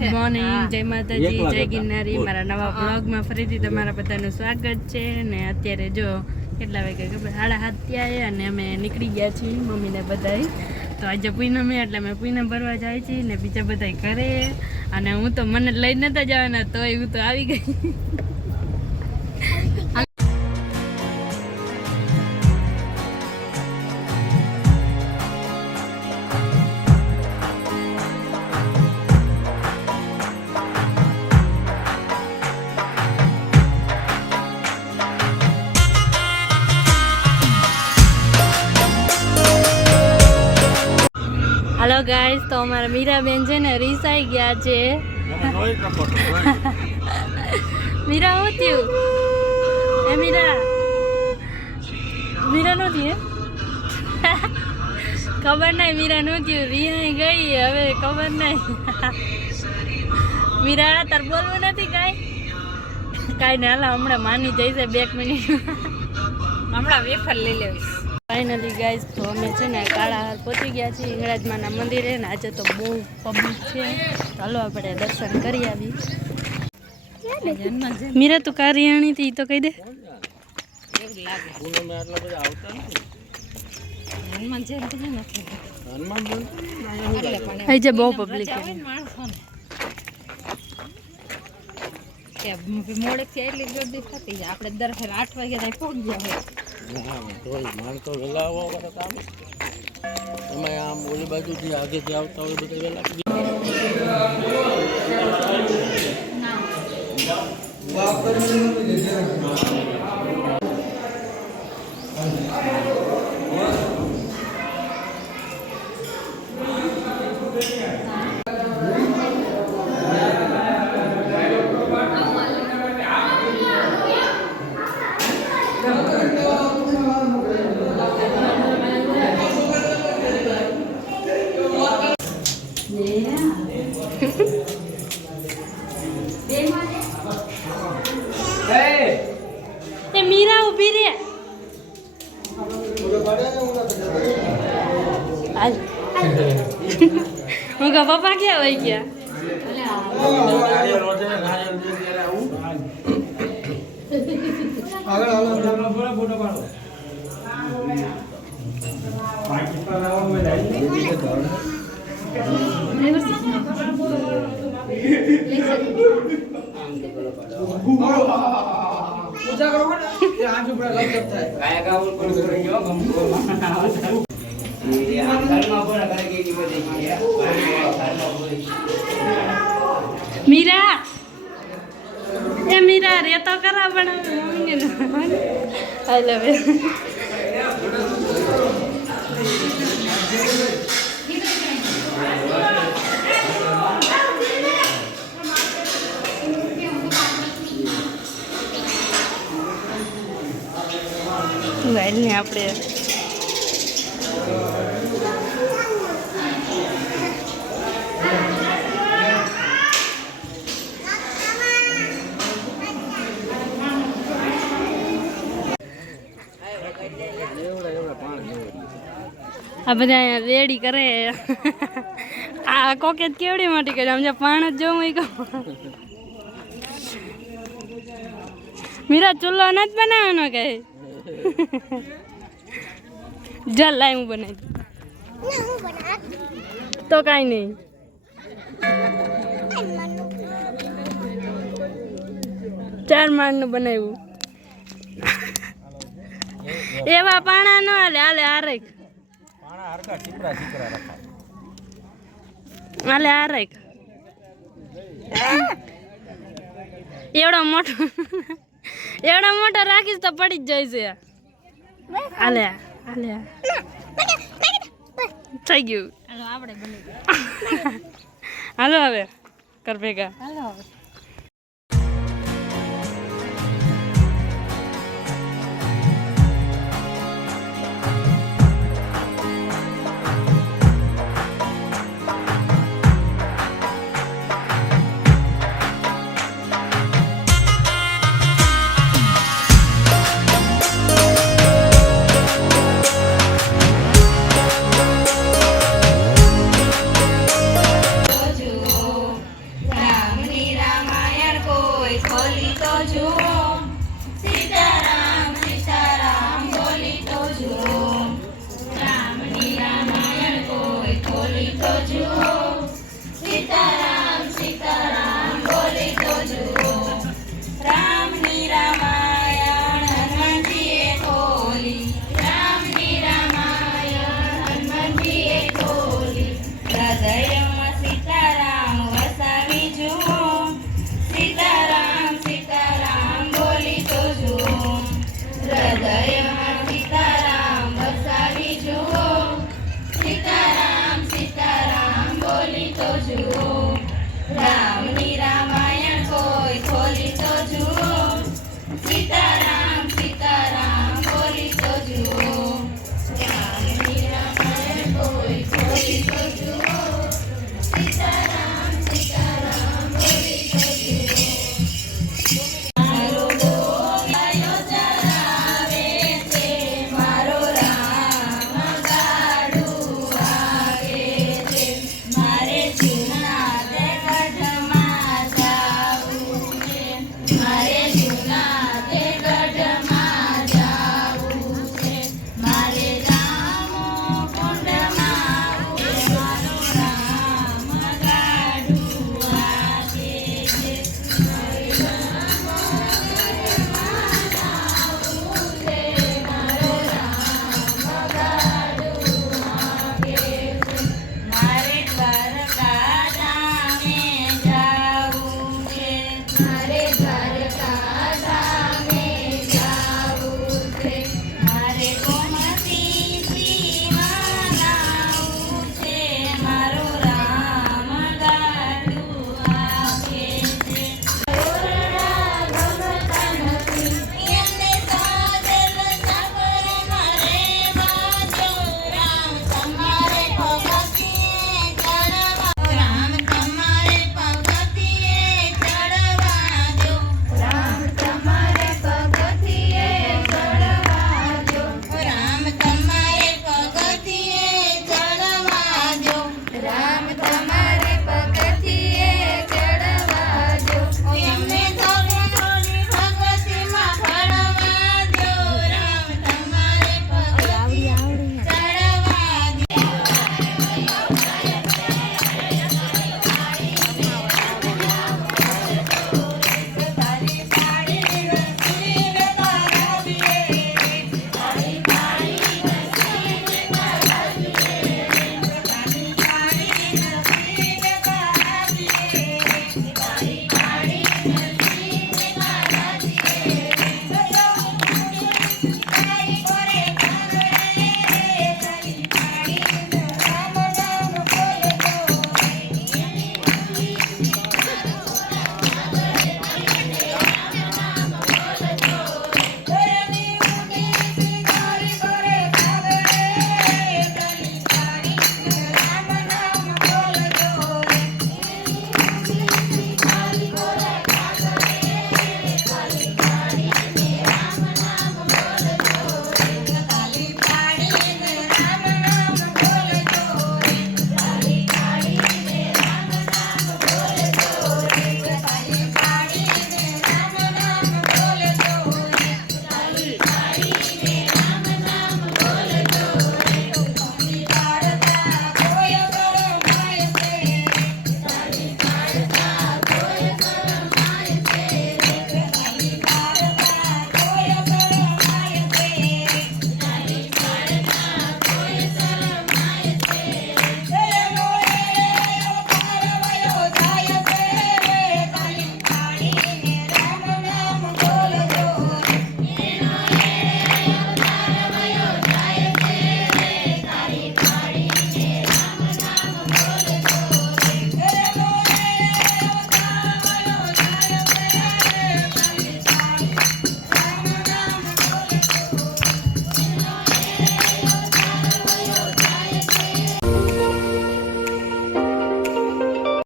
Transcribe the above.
Good morning, જય માતાજી, જય ગિરનારી. મારા નવા બ્લોગમાં ફરીથી તમારા બધાનું સ્વાગત છે. ને અત્યારે જો કેટલા વાગે ખબર, 7:30 થયા અને અમે નીકળી ગયા છીએ મમ્મીને બધાય. તો આજે પૂનમ એટલે અમે પૂનમ ભરવા જાય છીએ ને બીજા બધા ઘરે. અને હું તો મને લઈ નતા જવાના તોય હું તો આવી ગઈ. हेलो गाइस, तो हमारा मीरा बेन છે ને રીસાઈ ગયા છે. મીરા હું થયું? એ મીરા નહોતી ખબર નહીં, મીરા નહોતી રિહાઈ ગઈ. હવે ખબર નહીં. મીરા તાર બોલવું નથી કાંઈ ને હાલ હમણાં માની જઈશે 2 મિનિટ. હમણાં વેફર લઈ લેવીશ. ફાઇનલી ગાઈઝ, તો અમે છે ને કાળાહાર પહોંચી ગયા છીએ હિંગળાજમાના મંદિરે. ને આજે તો બહુ પબ્લિક છે. ચાલો આપણે દર્શન કરી આવી. મીરા તું કારિયાણી થી તો કહી દે. આજે બહુ પબ્લિક છે. મોડે થી એટલી ગરદી થતી છે. આપણે દર ફેર 8 વાગ્યા પહોંચી ગયા હોય. માણસો વેલા આવવા કામ એમાં આમ ઓલી બાજુથી આગેથી આવતા હોય બધા વેલા. મીરા ઉભી રે. હું કા પપ્પા ક્યાં હોય ગયા? પૂજા કરો ને એ આજ ઉપર લગત થાય કાયા કાવલ પર કરી ગયો ગમકો માં એ આ ઘરમાં બોલા કરે કે ઈ બધી મીરા એ મીરા રે તો કરા પણ મમ્મીને આઈ લવ ને આપણે આ બધા રેડી કરે. આ કોકેટ કેવડી મોટી કરે આમ પાણ જ જોવું એ કહું. મીરા ચૂલ્લો નથી બનાવવાનો કઈ? જલ લાઈ હું બનાવી તો કાંઈ નહીં. ચાર માળનું બનાવ્યું. એવા પાણા નો હાલે. હાલે આરેક હાલે આરેક એવડો મોટો રાખીશ તો પડી જ જાય છે. હાલે હાલે થઈ ગયું. હાલો હવે કર ભેગા. હાલો હવે